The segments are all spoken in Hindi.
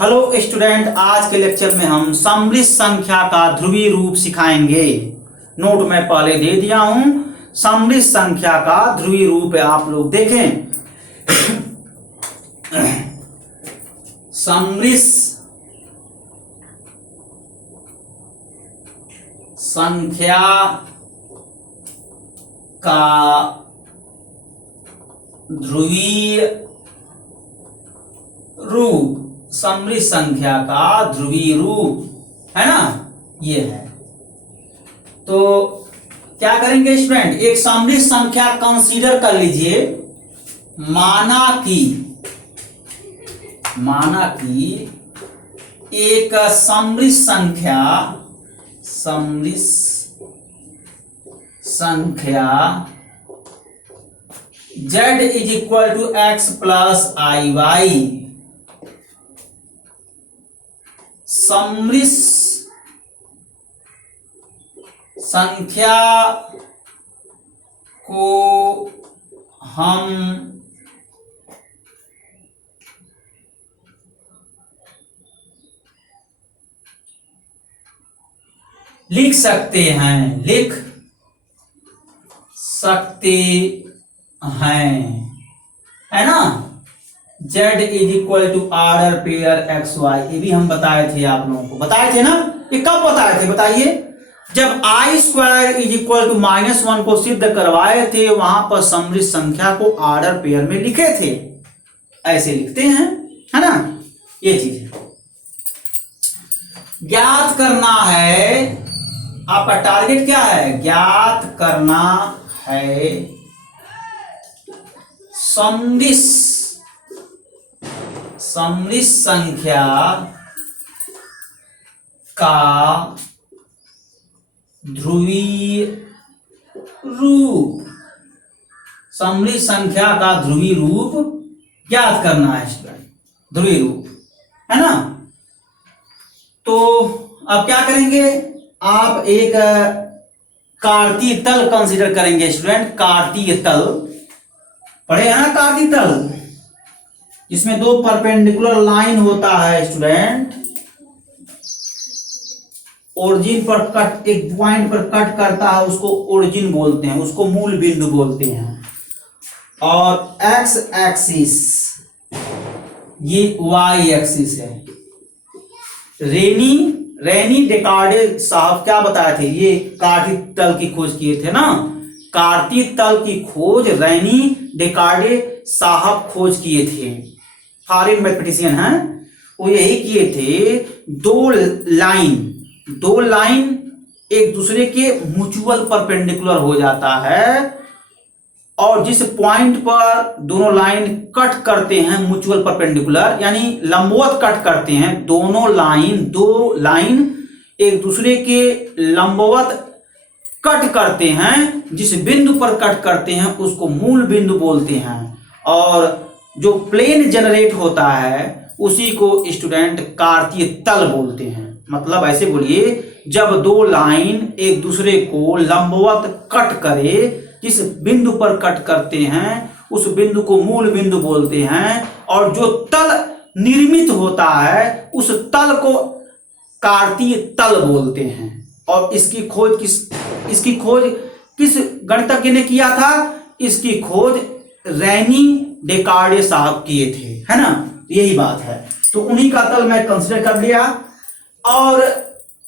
हेलो स्टूडेंट, आज के लेक्चर में हम समृद्ध संख्या का ध्रुवीय रूप सिखाएंगे। नोट मैं पहले दे दिया हूं। समृद्ध संख्या का ध्रुवीय रूप है, आप लोग देखें। समृद्ध संख्या का ध्रुवीय रूप, समृद्ध संख्या का ध्रुवीय रूप है ना, ये है। तो क्या करेंगे स्टूडेंट, एक समृद्ध संख्या कंसीडर कर लीजिए। माना कि एक समृद्ध संख्या z is equal to x plus i y. समृद्ध संख्या को हम लिख सकते हैं, है ना। z is equal to order pair x y, ये भी हम बताए थे, आप लोगों को बताए थे ना। ये कब बताए थे बताइए, जब आई स्क्वायर इज इक्वल टू -1 को सिद्ध करवाए थे, वहां पर समृद्ध संख्या को ऑर्डर पेयर में लिखे थे। ऐसे लिखते हैं, है ना। ये चीज है, ज्ञात करना है। आपका टारगेट क्या है, ज्ञात करना है समृद्ध संख्या का ध्रुवीय रूप। समृद्ध संख्या का ध्रुवीय रूप ज्ञात करना है स्टूडेंट, ध्रुवीय रूप, है ना। तो अब क्या करेंगे, आप एक कार्तीय तल कंसीडर करेंगे स्टूडेंट। कार्तीय तल पढ़े हैं ना, कार्तीय तल जिसमें दो परपेंडिकुलर लाइन होता है स्टूडेंट। ओरिजिन पर कट, एक पॉइंट पर कट करता है, उसको ओरिजिन बोलते हैं, उसको मूल बिंदु बोलते हैं। और एक्स एक्सिस, ये वाई एक्सिस है। रेनी डेकार्डे साहब क्या बताए थे, ये कार्तीय तल की खोज किए थे ना। कार्तीय तल की खोज रेनी डेकार्डे साहब खोज किए थे, फॉरेन मैथमेटिशियन हैं। वो यही किए थे, दो लाइन एक दूसरे के म्यूचुअल परपेंडिकुलर हो जाता है, और जिस पॉइंट पर दोनों लाइन कट करते हैं म्यूचुअल परपेंडिकुलर, यानी लंबवत कट करते हैं, दो लाइन एक दूसरे के लंबवत कट करते हैं, जिस बिंदु पर कट करते हैं उसको मूल बिंदु बोलते हैं। और जो प्लेन जनरेट होता है उसी को स्टूडेंट कार्तीय तल बोलते हैं। मतलब ऐसे बोलिए, जब दो लाइन एक दूसरे को लंबवत कट करे, जिस बिंदु पर कट करते हैं उस बिंदु को मूल बिंदु बोलते हैं, और जो तल निर्मित होता है उस तल को कार्तीय तल बोलते हैं। और इसकी खोज किस गणितज्ञ ने किया था, इसकी खोज रेनी डेकार्डे साहब किए थे, है ना। यही बात है। तो उन्हीं का तल मैं कंसीडर कर लिया और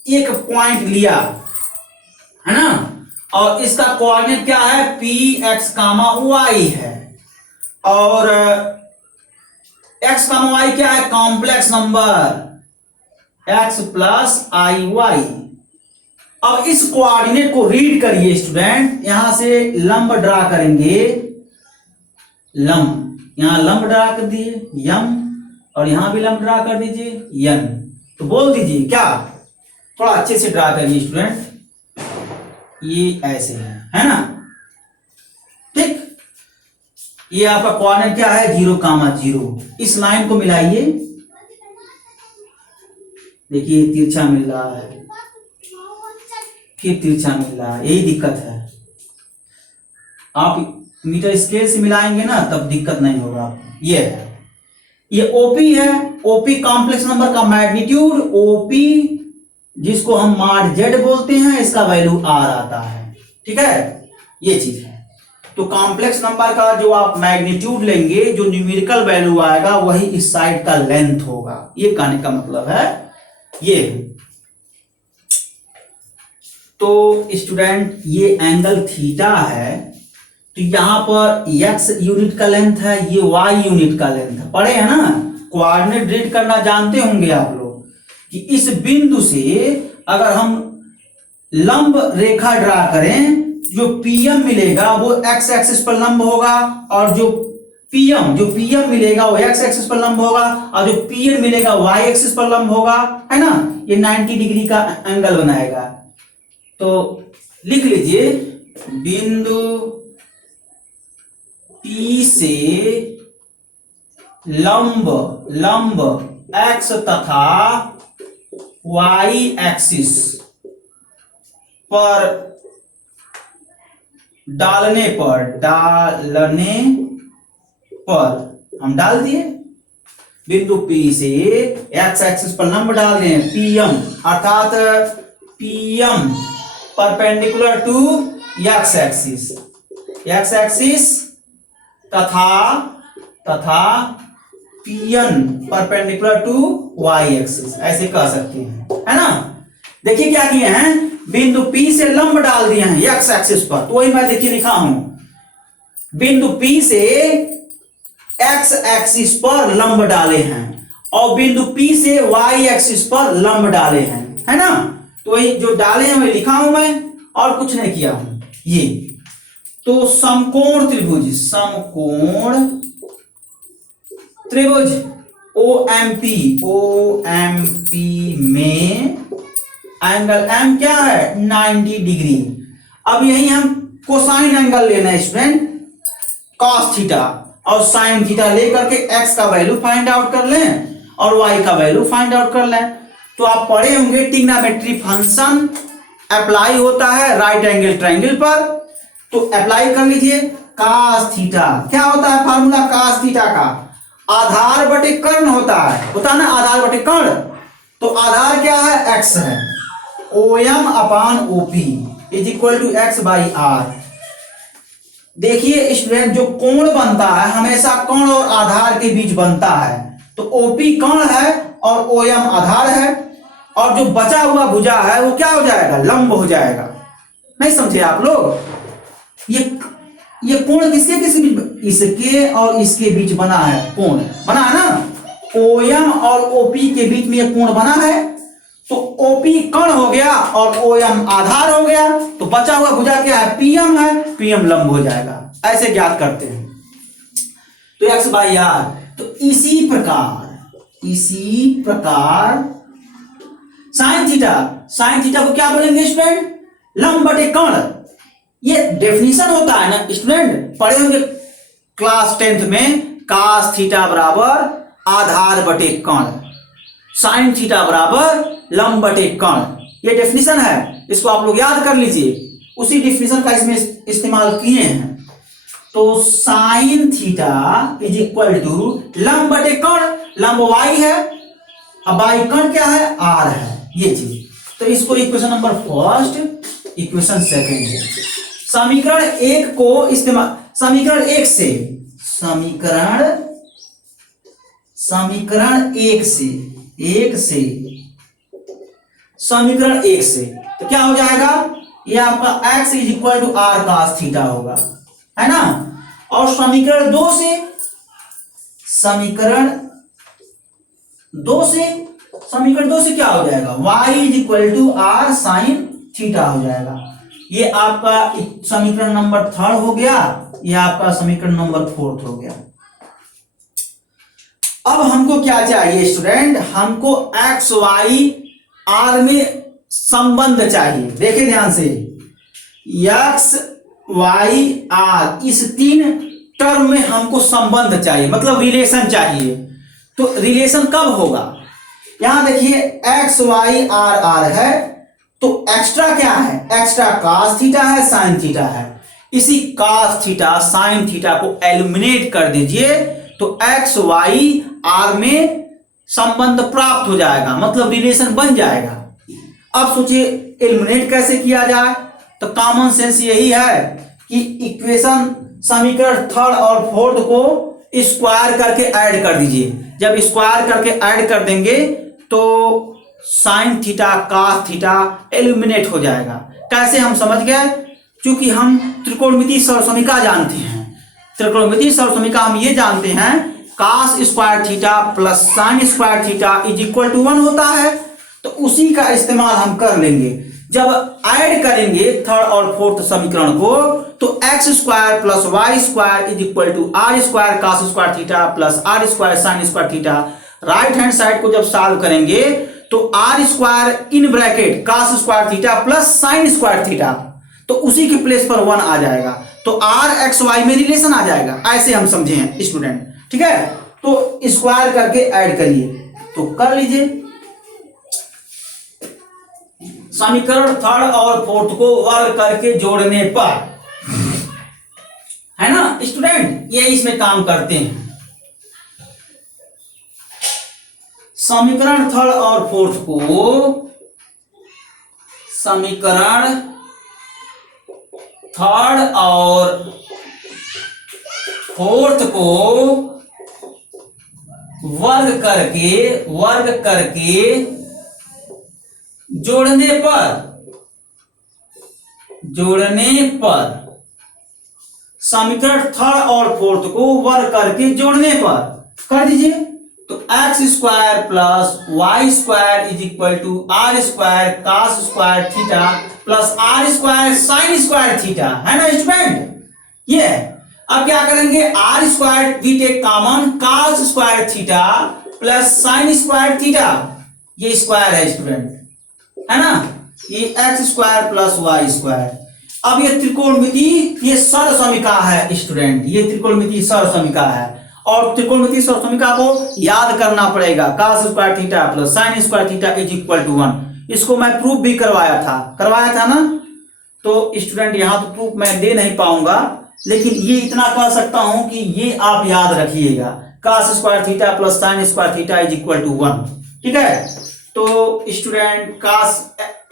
एक पॉइंट लिया, है ना। और इसका कोऑर्डिनेट क्या है, पी एक्स कामा वाई है। और एक्स कामा वाई क्या है, complex number x plus i Y. अब इस कोऑर्डिनेट को रीड करिए स्टूडेंट। यहां से लंब ड्रा करेंगे, यहां लंब ड्रा कर दिए यम, और यहां भी लंब ड्रा कर दीजिए यन। तो बोल दीजिए क्या, थोड़ा अच्छे से ड्रा करिए स्टूडेंट। ये ऐसे है ना, ठीक। ये आपका कोऑर्डिनेट क्या है, 0,0। इस लाइन को मिलाइए, देखिए तिरछा मिल रहा है, फिर तिरछा मिल रहा है, यही दिक्कत है। आप मीटर स्केल से मिलाएंगे ना तब दिक्कत नहीं होगा। ये है, ये ओपी है, ओपी कॉम्प्लेक्स नंबर का मैग्नीट्यूड, ओपी जिसको हम मॉड जेड बोलते हैं, इसका वैल्यू आर आता है। ठीक है, ये चीज है। तो कॉम्प्लेक्स नंबर का जो आप मैग्नीट्यूड लेंगे, जो न्यूमेरिकल वैल्यू आएगा वही इस साइड का लेंथ होगा। ये कहने का मतलब है ये। तो स्टूडेंट ये एंगल थीटा है, तो यहां पर x यूनिट का लेंथ है, ये y यूनिट का लेंथ है। पढ़े है ना, कोऑर्डिनेट रीड करना जानते होंगे आप लोग कि इस बिंदु से अगर हम लंब रेखा ड्रा करें, जो पीएम मिलेगा वो x एक्सिस पर लंब होगा, और जो पीएम मिलेगा वो x एक्सिस पर लंब होगा, और जो पीएन मिलेगा y एक्सिस पर लंब होगा, है ना। ये 90 डिग्री का एंगल बनाएगा। तो लिख लीजिए, बिंदु P से लंब x तथा y एक्सिस पर डालने पर हम डाल दिए, बिंदु P से x एक्सिस पर लंब डाल दें PM, अर्थात PM perpendicular to x axis तथा PN perpendicular to y axis, ऐसे कह सकते हैं, है ना। देखिए क्या किए हैं, बिंदु P से लंब डाल दिए हैं x एक्सिस पर, तो वही मैं देखिए लिखा हूं, बिंदु P से x एक्सिस पर लंब डाले हैं, और बिंदु P से y एक्सिस पर लंब डाले हैं, है ना। तो वही जो डाले हैं वही लिखा हूं मैं, और कुछ नहीं किया हूं। ये तो समकोण त्रिभुज OMP में एंगल M क्या है, 90 डिग्री। अब यही हम कोसाइन एंगल लेना है स्टूडेंट, cos थीटा और साइन थीटा लेकर के x का वैल्यू फाइंड आउट कर लें और y का वैल्यू फाइंड आउट कर लें। तो आप पढ़े होंगे ट्रिग्नोमेट्री फंक्शन अप्लाई होता है राइट एंगल ट्रायंगल पर, तो अप्लाई कर लीजिए। cos थीटा क्या होता है, फार्मूला cos थीटा का आधार बटे कर्ण होता है ना, आधार बटे कर्ण। तो आधार क्या है, x है, OM/OP is equal to x/r। देखिए स्टूडेंट, जो कोण बनता है हमेशा कर्ण और आधार के बीच बनता है, तो OP कर्ण है और OM आधार है, और जो बचा हुआ भुजा है वो क्या हो जाएगा, लंब हो जाएगा। नहीं समझे आप लोग, ये कोण किसके बीच, इसके और इसके बीच बना है, कोण बना है ना, OM और OP के बीच में ये कोण बना है। तो OP कर्ण हो गया और OM आधार हो गया, तो बचा हुआ भुजा क्या है, PM है, PM लंब हो जाएगा। ऐसे ज्ञात करते हैं। तो x/r, तो इसी प्रकार साइन थीटा को क्या बोलेंगे स्टूडेंट, लंब बटे कर्ण। ये डेफिनेशन होता है ना स्टूडेंट, पढ़े होंगे क्लास 10th में, cos थीटा बराबर आधार बटे कर्ण, साइन थीटा बराबर लंब बटे कर्ण। ये डेफिनेशन है, इसको आप लोग याद कर लीजिए, उसी डेफिनेशन का इसमें इस्तेमाल किए हैं। तो sine theta is equal to लंब बटे कर्ण, लंब y है, अब y कर्ण क्या है, r है, ये चीज। तो इसको equation number first, equation second है। समीकरण 1 को इस्तेमाल, समीकरण 1 से तो क्या हो जाएगा, ये आपका x is equal to r cos theta होगा, है ना। और समीकरण 2 से क्या हो जाएगा, y is equal to r sin theta हो जाएगा। ये आपका समीकरण नंबर 3 हो गया, ये आपका समीकरण नंबर 4 हो गया। अब हमको क्या चाहिए स्टूडेंट, हमको x y r में संबंध चाहिए। देखें ध्यान से, x y r इस 3 टर्म में हमको संबंध चाहिए, मतलब रिलेशन चाहिए। तो रिलेशन कब होगा, यहां देखिए x y r है, तो एक्स्ट्रा क्या है, एक्स्ट्रा cos थीटा है, sin थीटा है। इसी cos थीटा sin थीटा को एलिमिनेट कर दीजिए, तो x y आर में संबंध प्राप्त हो जाएगा, मतलब रिलेशन बन जाएगा। अब सोचिए एलिमिनेट कैसे किया जाए, तो कॉमन सेंस यही है कि इक्वेशन समीकरण थर्ड और फोर्थ को स्क्वायर करके ऐड कर दीजिए। जब स्क्वायर करके ऐड कर देंगे तो sine theta cos theta eliminate हो जाएगा। कैसे हम समझ गए, क्योंकि हम त्रिकोणमितीय सर्वसमीका जानते हैं। त्रिकोणमितीय सर्वसमीका हम ये जानते हैं cos square theta plus sine square theta is equal to 1 होता है, तो उसी का इस्तेमाल हम कर लेंगे। जब ऐड करेंगे थर्ड और फोर्थ समीकरण को तो x square plus y square is equal to r square cos square theta plus r square sine square theta. Right hand side को जब सॉल्व करेंगे तो r square in bracket cos square theta plus sine square theta, तो उसी के प्लेस पर 1 आ जाएगा, तो आर एक्स वाई में रिलेशन आ जाएगा। ऐसे हम समझे हैं स्टूडेंट, ठीक है। तो स्क्वायर करके ऐड करिए, तो कर लीजिए। समीकरण थर्ड और फोर्थ को वर्ग करके जोड़ने पर, है ना स्टूडेंट, ये इसमें काम करते हैं। समीकरण थर्ड और फोर्थ को, समीकरण थर्ड और फोर्थ को वर्ग करके जोड़ने पर समीकरण थर्ड और फोर्थ को वर्ग करके जोड़ने पर कर दीजिए, तो x square plus y square is equal to r square cos square theta plus r square sine square theta, है ना स्टूडेंट। ये अब क्या करेंगे, r square we take common cos square theta plus sine square theta, ये स्क्वायर है स्टूडेंट, है ना, ये x square plus y square. अब ये त्रिकोणमितीय, ये सर्वसमीका है स्टूडेंट, ये त्रिकोणमितीय सर्वसमीका है, और त्रिकोणमितीय सर्वसमीका को याद करना पड़ेगा। cos square theta plus sine square theta is equal to 1। इसको मैं प्रूफ भी करवाया था ना, तो स्टूडेंट यहाँ तो प्रूफ मैं दे नहीं पाऊंगा, लेकिन ये इतना कह सकता हूं कि ये आप याद रखिएगा, cos square theta plus sine square theta is equal to 1, ठीक है। तो student cos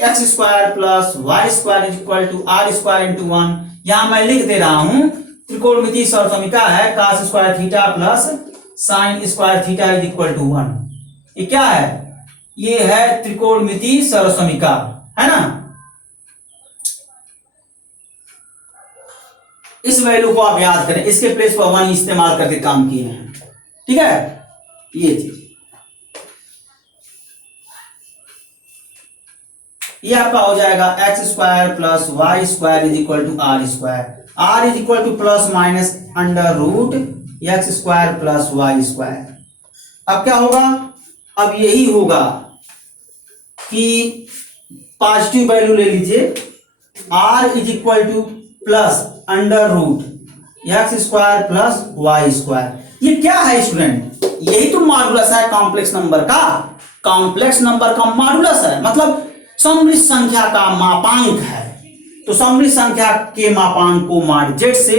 x square plus y square is equal to r square into 1, यहां मैं लिख दे रहा हूं त्रिकोणमितीय सर्वसमीका है cos square theta plus sine square theta is equal to 1। ये क्या है, ये है त्रिकोणमितीय सर्वसमीका, है ना। इस वैल्यू को आप याद करें, इसके प्लेस पर 1 इस्तेमाल करके काम किए हैं, ठीक है। ये चीज, ये आपका हो जाएगा x square plus y square is equal to r square, r is equal to plus minus under root x square plus y square. अब क्या होगा, अब यही होगा कि पॉजिटिव वैल्यू ले लीजिए, r is equal to plus under root x square plus y square. ये क्या है स्टूडेंट, यही तो मॉडुलस है कॉम्प्लेक्स नंबर का, कॉम्प्लेक्स नंबर का मॉडुलस है, मतलब समृद्ध संख्या का मापांक है। तो समृद्ध संख्या के मापांक को मॉड जेड से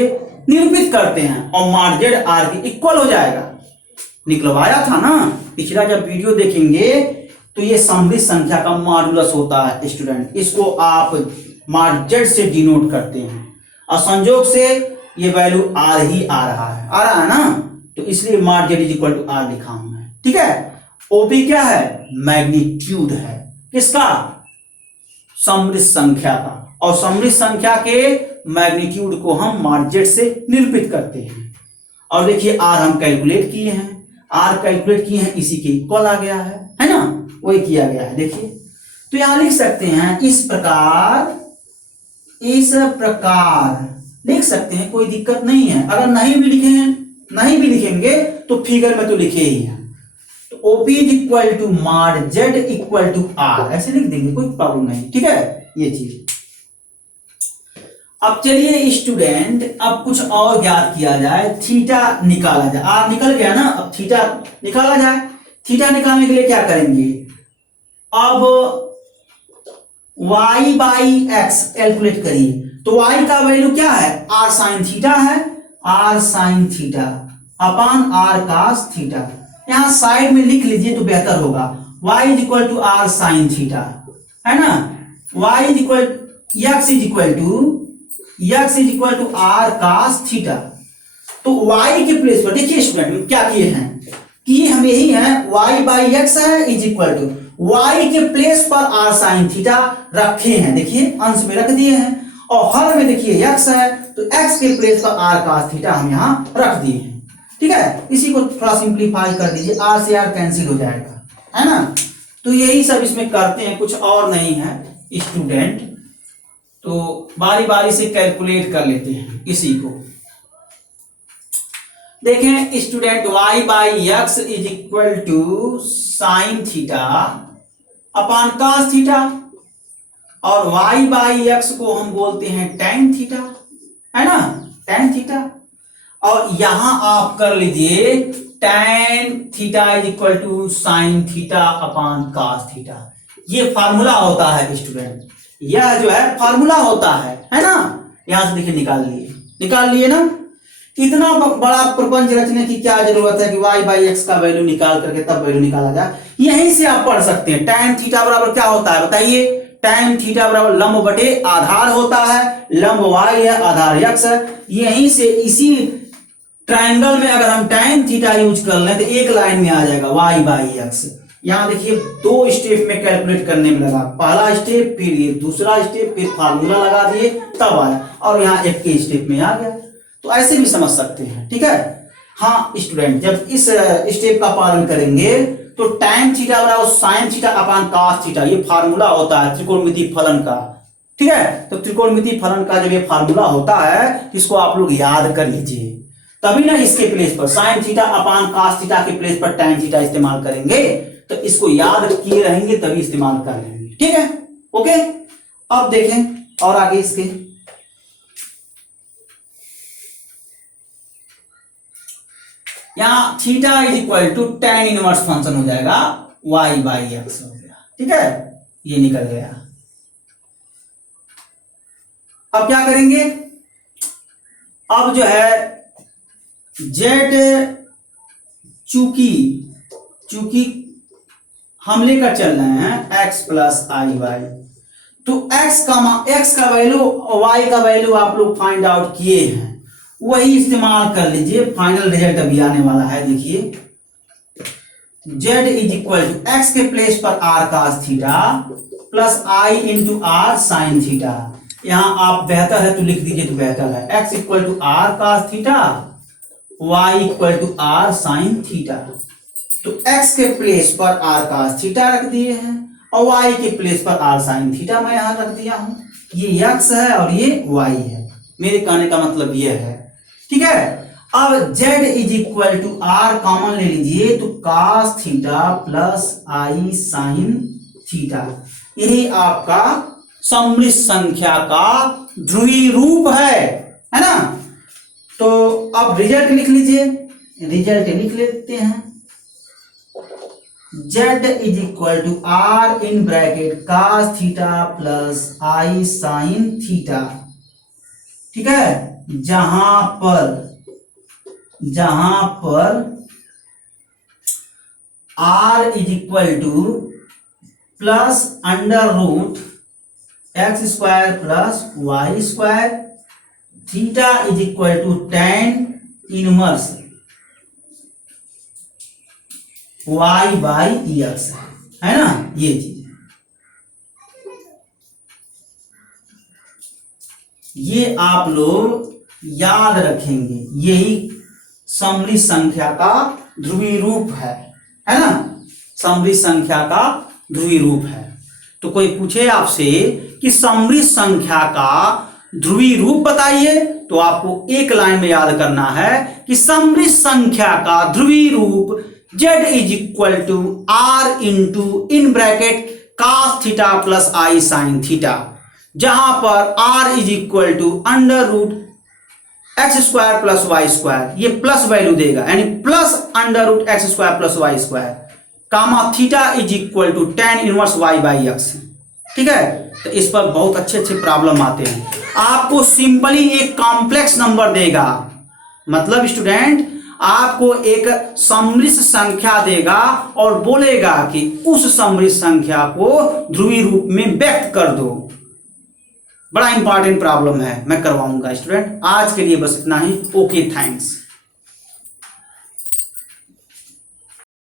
निरूपित करते हैं और मॉड जेड आर के इक्वल हो जाएगा। निकलवाया था ना पिछला, जब वीडियो देखेंगे तो ये समृद्ध संख्या का मॉडुलस होता है स्टूडेंट, इसको आप मॉड जेड से डिनोट करते हैं, और संयोग से ये वैल्यू आर ही आ रहा है ना, तो इसलिए mod z is equal to r लिखा हूं मैं, ठीक है। ओपी क्या है, मैग्नीट्यूड है, किसका, समृद्ध संख्या का, और समृद्ध संख्या के मैग्नीट्यूड को हम मॉड जेड से निरूपित करते हैं। और देखिए आर हम कैलकुलेट किए हैं, इसी के इक्वल आ गया है ना, वही किया गया है। देखिए तो यहां लिख सकते हैं इस प्रकार लिख सकते हैं, कोई दिक्कत नहीं है। अगर नहीं भी लिखेंगे तो फिगर में तो लिखे ही हैं, तो OP is equal to mod z equal to r, ऐसे लिख देंगे, कोई प्रॉब्लम नहीं, ठीक है। ये चीज, अब चलिए स्टूडेंट, अब कुछ और ज्ञात किया जाए, थीटा निकाला जाए। आर निकल गया ना, अब थीटा निकाला जाए। थीटा निकालने के लिए क्या करेंगे, अब y बाई एक्स कैलकुलेट करिए, तो y का वैल्यू क्या है, आर साइन थीटा है, r sine theta upon r cos theta, यहाँ साइड में लिख लीजिए तो बेहतर होगा। y is equal to r sine theta, है ना, y is equal x is equal to r cos theta. तो y के प्लेस पर देखिए स्टूडेंट क्या किए हैं कि हम यही है y बाई एक्स है इज इक्वल टू y के प्लेस पर r साइन थीटा रखे हैं, देखिए अंश में रख दिए हैं, और हर में देखिए x है तो x के प्लेस पर r cos थीटा हम यहाँ रख दिए हैं। ठीक है, इसी को थोड़ा सिंप्लीफाई कर दीजिए, r से r कैंसिल हो जाएगा, है ना। तो यही सब इसमें करते हैं, कुछ और नहीं है स्टूडेंट। तो बारी बारी से कैलकुलेट कर लेते हैं इसी को। देखें student, y by x is equal to sine theta upon cos theta, और y बाई एक्स को हम बोलते हैं tan थीटा, है ना, tan थीटा। और यहां आप कर लीजिए tan theta is equal to sine theta upon cos theta. ये फार्मूला होता है स्टूडेंट, यह जो है फार्मूला होता है ना। यहां से देखिए निकाल लिए ना। इतना बड़ा प्रपंच रचने की क्या जरूरत है कि y बाई एक्स का वैल्यू निकाल करके तब वैल्यू निकाला जाए, यहीं से आप पढ़ सकते हैं। tan थीटा बराबर क्या होता है बताइए, tan थीटा बराबर लंब बटे आधार होता है, लंब y है आधार x है। यहीं से इसी ट्रायंगल में अगर हम tan थीटा यूज कर लें तो एक लाइन में आ जाएगा y बाई एक्स। यहां देखिए दो स्टेप में कैलकुलेट करने में लगा, पहला स्टेप फिर ये दूसरा स्टेप, फिर फार्मूला लगा दिए तब आया, और यहाँ एक के स्टेप में आ गया। तो ऐसे भी समझ सकते हैं, ठीक है। हाँ स्टूडेंट, जब इस स्टेप का पालन करेंगे तो tan थीटा बराबर sign theta upon cos theta, ये फार्मूला होता है त्रिकोणमितीय फलन का, ठीक है। तो त्रिकोणमितीय फलन का जब ये फार्मूला होता है इसको आप लोग याद कर लीजिए, तभी ना इसके प्लेस पर sign theta upon cos theta के प्लेस पर tan थीटा इस्तेमाल करेंगे। तो इसको याद किए रहेंगे तभी इस्तेमाल कर लेंगे, ठीक है, ओके। अब देखें और आगे इसके, यहां theta is equal to tan inverse function हो जाएगा y बाई एक्स हो गया, ठीक है, ये निकल गया। अब क्या करेंगे, अब जो है z चूंकि हम लेकर चल रहे हैं x प्लस आई वाई, तो x का वैल्यू y का वैल्यू आप लोग फाइंड आउट किए हैं, वही इस्तेमाल कर लीजिए। फाइनल रिजल्ट अभी आने वाला है, देखिए z is equal to x के प्लेस पर r cos theta plus i into r sine theta. यहां आप बेहतर है तो लिख दीजिए तो बेहतर है, x equal to r cos theta, y equal to r sine theta. तो x के प्लेस पर r cos थीटा रख दिए हैं और y के प्लेस पर r साइन थीटा मैं यहां रख दिया हूं। ये x है और ये y है, मेरे कहने का मतलब ये है, ठीक है। अब z is equal to r common ले लीजिए तो cos theta plus i sine theta, यही आपका सममित संख्या का ध्रुवीय रूप है ना। तो अब रिजल्ट लिख लीजिए, रिजल्ट लिख लेते हैं, z is equal to r in bracket cos theta plus i sine theta, ठीक है। जहां पर r is equal to plus under root x square plus y square, theta is equal to tan inverse y by x है ना, ये चीज ये आप लोग याद रखेंगे, यही सममित संख्या का ध्रुवीय रूप है ना, सममित संख्या का ध्रुवीय रूप है। तो कोई पूछे आपसे कि सममित संख्या का ध्रुवीय रूप बताइए, तो आपको एक लाइन में याद करना है कि सममित संख्या का ध्रुवीय रूप z is equal to r into in bracket cos theta plus i sine theta, जहां पर r is equal to under root x square plus y square, ये प्लस वैल्यू देगा यानी plus under root x square plus y square, comma theta is equal to tan inverse y by x, ठीक है। तो इस पर बहुत अच्छे अच्छे प्रॉब्लम आते हैं, आपको सिंपली एक कॉम्प्लेक्स नंबर देगा, मतलब स्टूडेंट आपको एक सम्मिश्र संख्या देगा और बोलेगा कि उस सम्मिश्र संख्या को ध्रुवीय रूप में व्यक्त कर दो। बड़ा इंपॉर्टेंट प्रॉब्लम है, मैं करवाऊंगा स्टूडेंट। आज के लिए बस इतना ही। Okay, thanks.